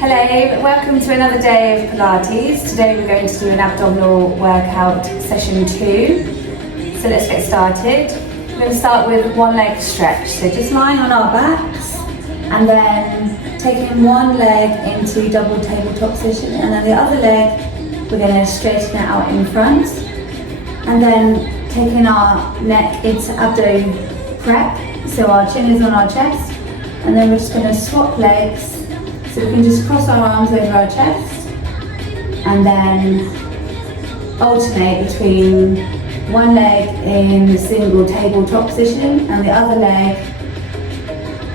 Hello, welcome to another day of Pilates. Today we're going to do an abdominal workout session 2. So let's get started. We're going to start with one leg stretch. So just lying on our backs and then taking one leg into double tabletop position, and then the other leg we're going to straighten it out in front, and then taking our neck into abdo prep. So our chin is on our chest, and then we're just going to swap legs. So we can just cross our arms over our chest and then alternate between one leg in the single tabletop position and the other leg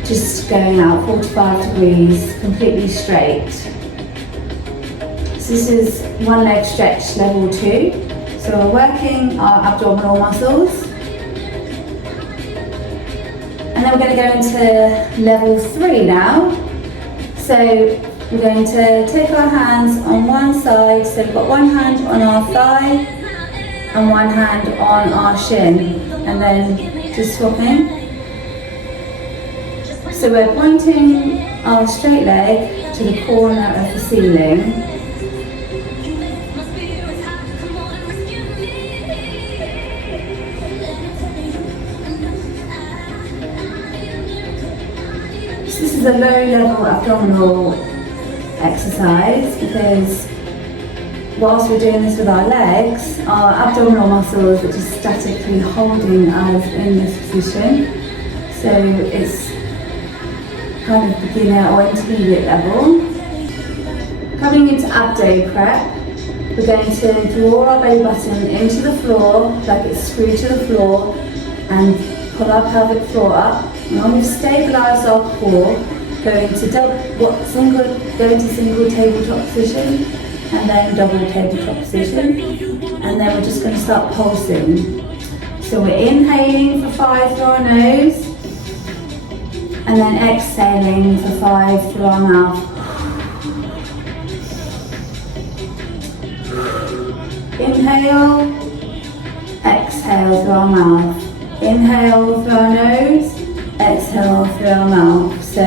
just going out 45 degrees, completely straight. So this is one leg stretch level 2. So we're working our abdominal muscles. And then we're going to go into level 3 now. So we're going to take our hands on one side. So we've got one hand on our thigh and one hand on our shin, and then just swapping. So we're pointing our straight leg to the corner of the ceiling. This is a low level abdominal exercise because whilst we're doing this with our legs, our abdominal muscles are just statically holding us in this position. So it's kind of beginner or intermediate level. Coming into abdo prep, we're going to draw our belly button into the floor like it's screwed to the floor and pull our pelvic floor up. And when we've stabilised our core, go into single tabletop position and then double tabletop position, and then we're just going to start pulsing. So we're inhaling for 5 through our nose and then exhaling for 5 through our mouth. Inhale, exhale through our mouth. Inhale through our nose, exhale through our mouth. So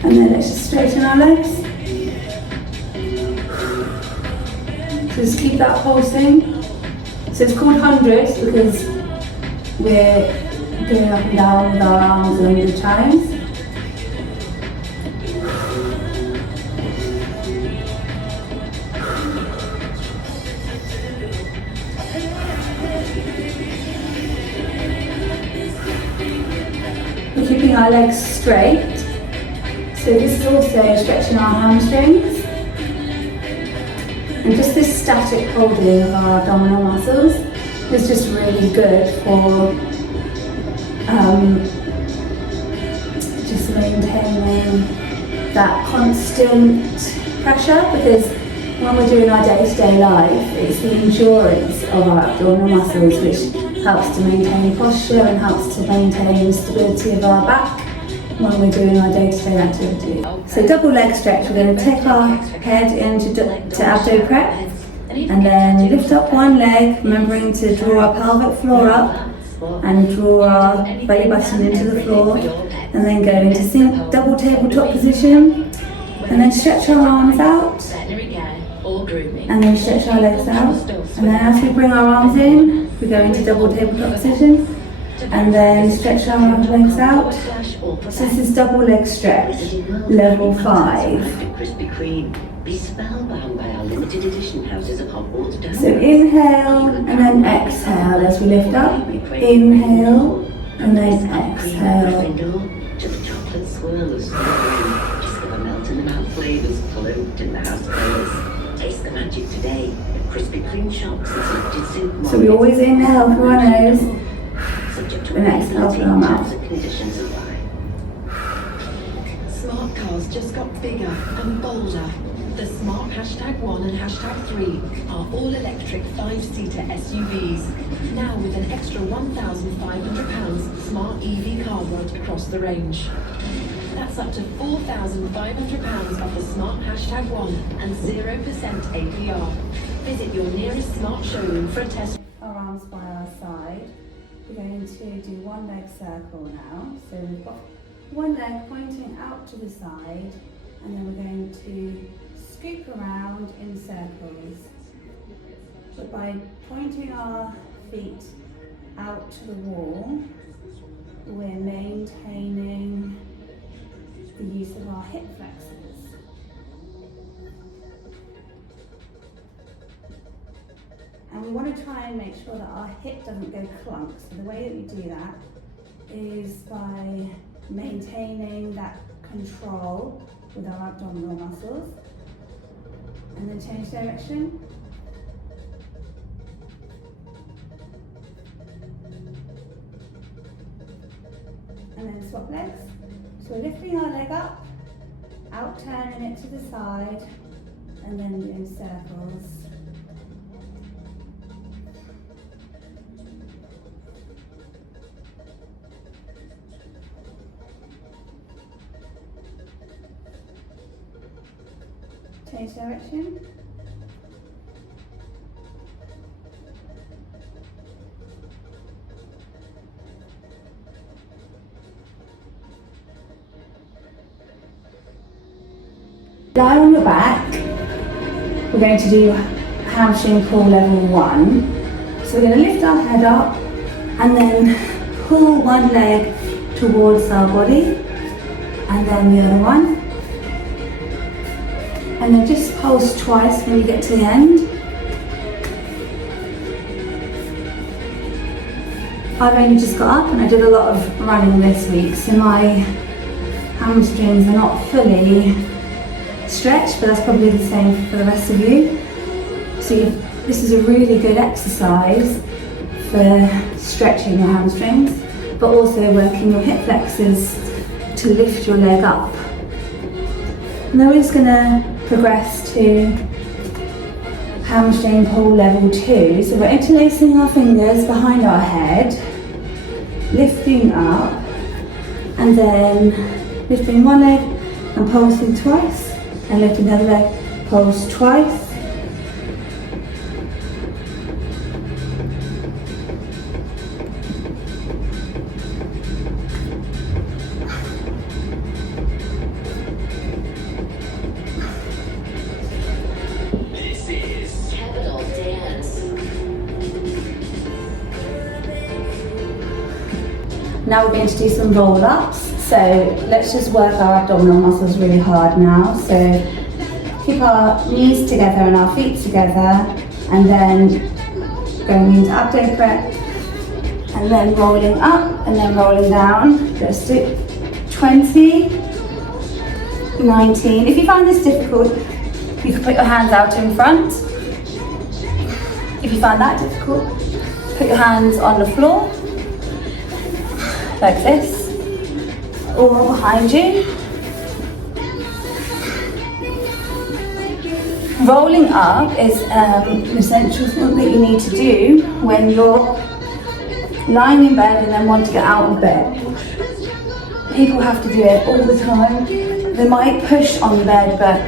and then let's just straighten our legs. So just keep that pulsing. So it's called hundreds because we're going up and down with our arms 100 times. We're keeping our legs straight. So this is also stretching our hamstrings. And just this static holding of our abdominal muscles is just really good for just maintaining that constant pressure, because when we're doing our day-to-day life, it's the endurance of our abdominal muscles which helps to maintain posture and helps to maintain the stability of our back when we're doing our day-to-day activity. So double leg stretch, we're going to take our head into abdo prep and then lift up one leg, remembering to draw our pelvic floor up and draw our belly button into the floor, and then go into double tabletop position, and then stretch our arms out, and then stretch our legs out, and then as we bring our arms in, we go into double tabletop position, and then stretch our legs out. So this is double leg stretch, level 5. So inhale and then exhale as we lift up. Inhale and then exhale. To the chocolate swirl of strawberry, just for the melt in the mouth flavours float in the house of flavors. Taste the magic today at Krispy Kreme shops and selected supermarkets. So we always inhale through our nose and exhale through our mouth. Conditions apply. Smart cars just got bigger and bolder. The Smart #1 and #3 are all-electric 5-seater SUVs, now with an extra £1,500 Smart EV card across the range. That's up to £4,500 off the Smart #1 and 0% APR. Visit your nearest Smart showroom for a test. Alright. arms by our side. We're going to do one leg circle now. So we've got one leg pointing out to the side, and then we're going to scoop around in circles. But by pointing our feet out to the wall, we're maintaining the use of our hip flexors. And we want to try and make sure that our hip doesn't go clunk. So the way that we do that is by maintaining that control with our abdominal muscles. And then change direction. And then swap legs. So we're lifting our leg up, out turning it to the side, and then doing circles. Change direction. Lie on your back. We're going to do hamstring pull level 1. So we're going to lift our head up and then pull one leg towards our body, and then the other one. And then just pulse twice when you get to the end. I've only just got up and I did a lot of running this week, so my hamstrings are not fully stretched, but that's probably the same for the rest of you. So this is a really good exercise for stretching your hamstrings, but also working your hip flexors to lift your leg up. And then we're just going to progress to hamstring pull level 2. So we're interlacing our fingers behind our head, lifting up, and then lifting one leg and pulsing twice, and lifting the other leg, pulse twice. Now we're going to do some roll-ups. So let's just work our abdominal muscles really hard now. So keep our knees together and our feet together, and then going into abdo prep, and then rolling up and then rolling down. Let's do 20, 19. If you find this difficult, you can put your hands out in front. If you find that difficult, put your hands on the floor, like this, or behind you. Rolling up is an essential thing that you need to do when you're lying in bed and then want to get out of bed. People have to do it all the time. They might push on the bed, but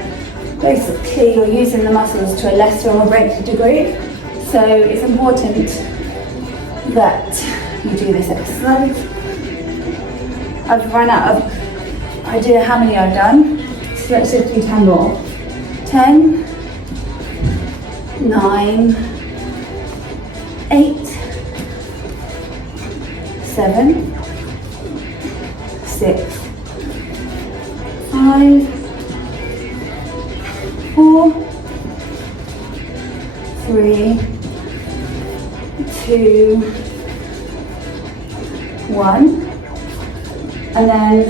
basically you're using the muscles to a lesser or greater degree. So it's important that you do this exercise. I've run out of idea how many I've done, so let's just do 10 more. 10, 9, 8, 7, 6, 5, 4, 3, 2, 1. And then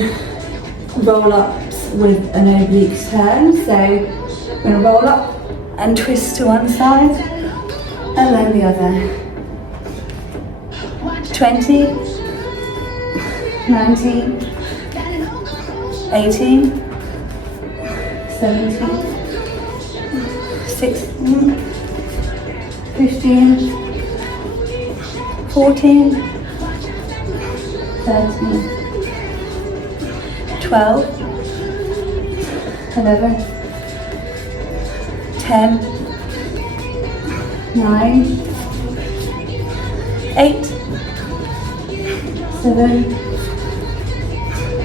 roll ups with an oblique turn. So we're going to roll up and twist to one side and then the other. 20, 19, 18, 17, 16, 15, 14, 13, 12, 11, 10, 9, 8, 7,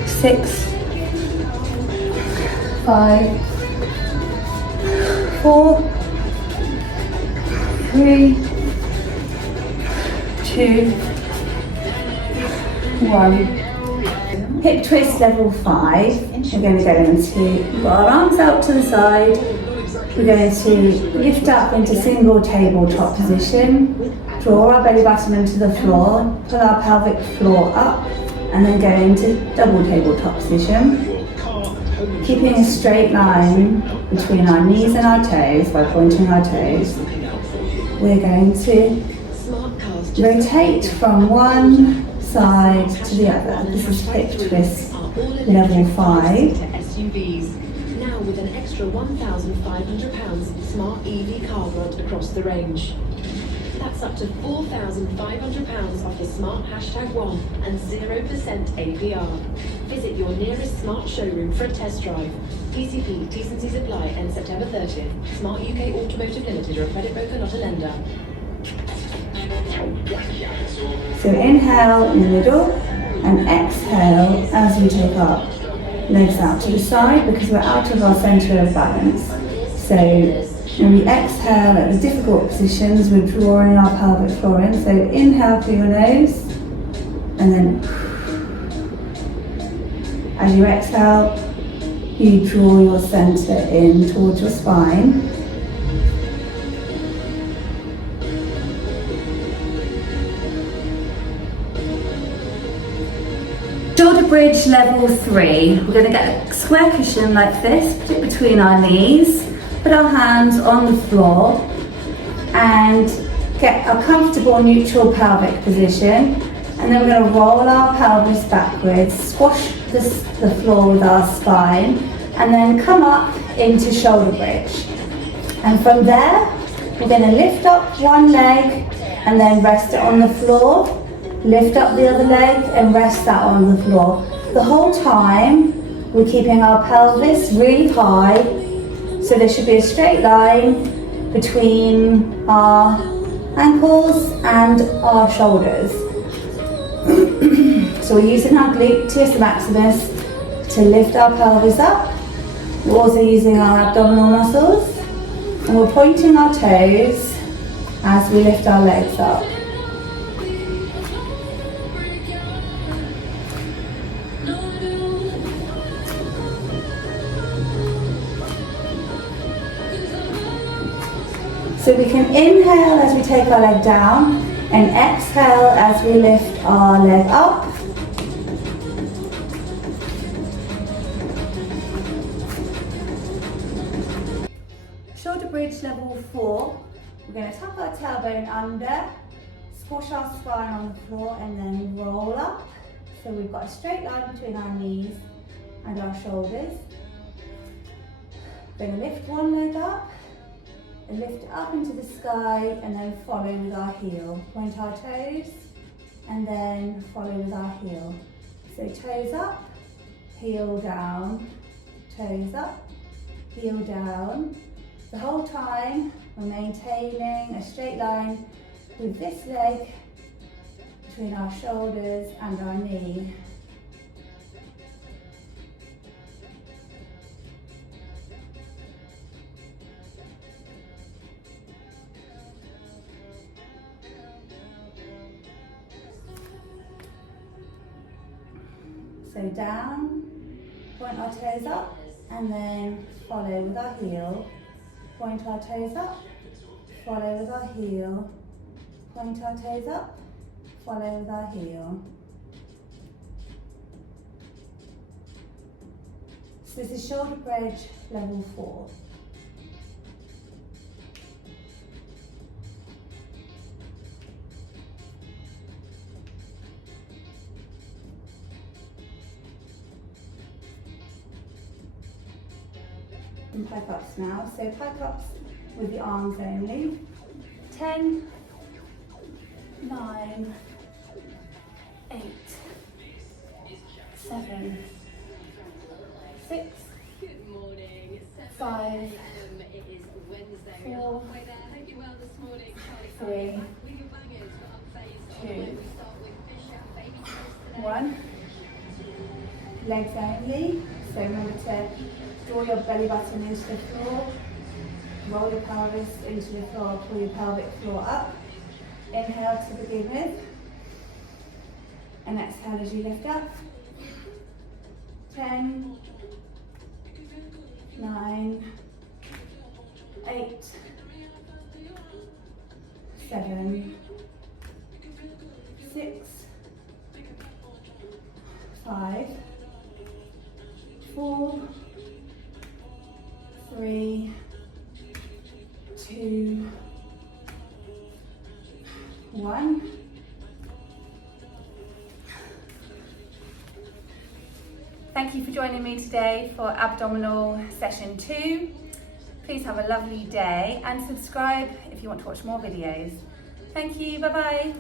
6, 5, 4, 3, 2, 1. Hip twist level 5. We're going to go into, we've got our arms out to the side. We're going to lift up into single tabletop position, draw our belly button into the floor, pull our pelvic floor up, and then go into double tabletop position. Keeping a straight line between our knees and our toes by pointing our toes. We're going to rotate from one side to the other. This is hip twist level 5. Now with an extra £1,500 smart EV car rod across the range. That's up to £4,500 off the smart #1 and 0% APR. Visit your nearest smart showroom for a test drive. PCP, T&Cs apply, and September 30th. Smart UK Automotive Limited, or a credit broker, not a lender. So inhale in the middle and exhale as we take our legs out to the side because we're out of our centre of balance. So when we exhale at the difficult positions, we're drawing our pelvic floor in. So inhale through your nose, and then as you exhale, you draw your centre in towards your spine. Shoulder bridge level 3. We're going to get a square cushion like this, put it between our knees, put our hands on the floor and get a comfortable neutral pelvic position, and then we're going to roll our pelvis backwards, squash the floor with our spine, and then come up into shoulder bridge. And from there we're going to lift up one leg and then rest it on the floor. Lift up the other leg and rest that on the floor. The whole time we're keeping our pelvis really high, so there should be a straight line between our ankles and our shoulders. So we're using our gluteus maximus to lift our pelvis up. We're also using our abdominal muscles, and we're pointing our toes as we lift our legs up. So we can inhale as we take our leg down and exhale as we lift our leg up. Shoulder bridge level 4. We're going to tuck our tailbone under, squash our spine on the floor and then roll up. So we've got a straight line between our knees and our shoulders. We're going to lift one leg up and lift it up into the sky and then follow with our heel. Point our toes and then follow with our heel. So toes up, heel down, toes up, heel down. The whole time we're maintaining a straight line with this leg between our shoulders and our knee. So down, point our toes up, and then follow with our heel. Point our toes up, follow with our heel. Point our toes up, follow with our heel. So this is shoulder bridge level 4. Some pike ups now. So pike ups with the arms only. 10, 9, 8, 7, 6, 5, 4, 3, 2, 1. Legs only. So remember to draw your belly button into the floor. Roll your pelvis into the floor, pull your pelvic floor up. Inhale to begin with. And exhale as you lift up. 10, 9, 8, 7, 6, 5, 4, 3, 2, 1. Thank you for joining me today for abdominal session 2. Please have a lovely day and subscribe if you want to watch more videos. Thank you, bye bye.